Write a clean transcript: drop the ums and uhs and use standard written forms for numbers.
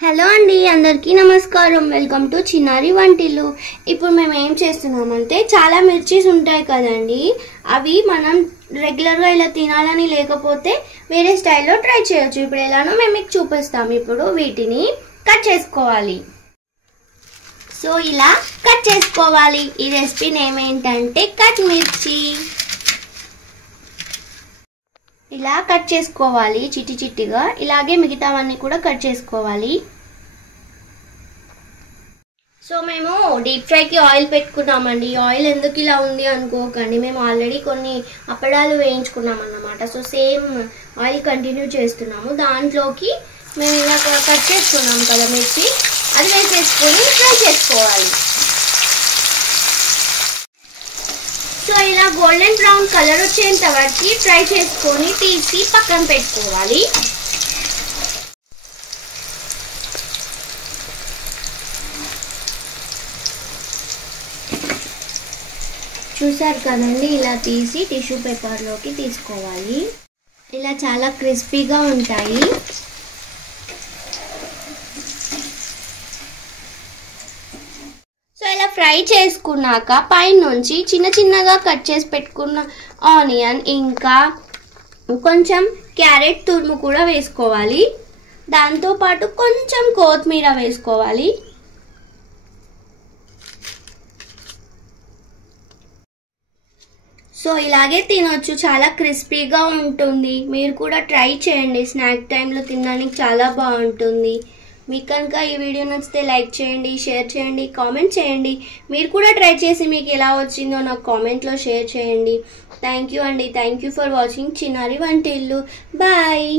Hello అండి, అందరికీ నమస్కారం. వెల్కమ్ టు చిన్నారి వంటిల్లు. ఇప్పుడు మేము ఏం చేస్తున్నామంటే, చాలా మిర్చీస్ ఉంటాయి కదండి, అవి మనం రెగ్యులర్గా ఇలా తినాలని లేకపోతే వేరే స్టైల్లో ట్రై చేయొచ్చు. ఇప్పుడు ఎలానో మేము మీకు చూపిస్తాము. ఇప్పుడు వీటిని కట్ చేసుకోవాలి. సో ఇలా కట్ చేసుకోవాలి. ఈ రెసిపీ నేమ్ ఏంటంటే కట్ మిర్చి. ఇలా కట్ చేసుకోవాలి చిట్టి చిట్టిగా. ఇలాగే మిగతావన్నీ కూడా కట్ చేసుకోవాలి. సో మేము డీప్ ఫ్రైకి ఆయిల్ పెట్టుకున్నామండి. ఆయిల్ ఎందుకు ఇలా ఉంది అనుకోకండి, మేము ఆల్రెడీ కొన్ని అప్పడాలు వేయించుకున్నాం అన్నమాట. సో సేమ్ ఆయిల్ కంటిన్యూ చేస్తున్నాము. దాంట్లోకి మేము ఇలా కట్ చేసుకున్నాం కదా మిర్చి, అది వేసేసుకొని ఫ్రై చేసుకోవాలి. సో ఇలా గోల్డెన్ బ్రౌన్ కలర్ వచ్చేంత వరకు ఫ్రై చేసుకొని తీసి పక్కన పెట్టుకోవాలి. చూసారు కదండి, ఇలా తీసి టిష్యూ పేపర్లోకి తీసుకోవాలి. ఇలా చాలా క్రిస్పీగా ఉంటాయి. సో ఇలా ఫ్రై చేసుకున్నాక పైనుంచి చిన్న చిన్నగా కట్ చేసి పెట్టుకున్న ఆనియన్ ఇంకా కొంచెం క్యారెట్ తురుము కూడా వేసుకోవాలి. దాంతోపాటు కొంచెం కొత్తిమీర వేసుకోవాలి. సో ఇలాగే తినొచ్చు, చాలా క్రిస్పీగా ఉంటుంది. మీరు కూడా ట్రై చేయండి, స్నాక్ టైంలో తినడానికి చాలా బాగుంటుంది. మీకు కనుక ఈ వీడియో నచ్చితే లైక్ చేయండి, షేర్ చేయండి, కామెంట్ చేయండి. మీరు కూడా ట్రై చేసి మీకు ఎలా వచ్చిందో నాకు కామెంట్లో షేర్ చేయండి. థ్యాంక్ యూ అండి. థ్యాంక్ యూ ఫర్ వాచింగ్ చిన్నారి వంటిల్లు. బాయ్.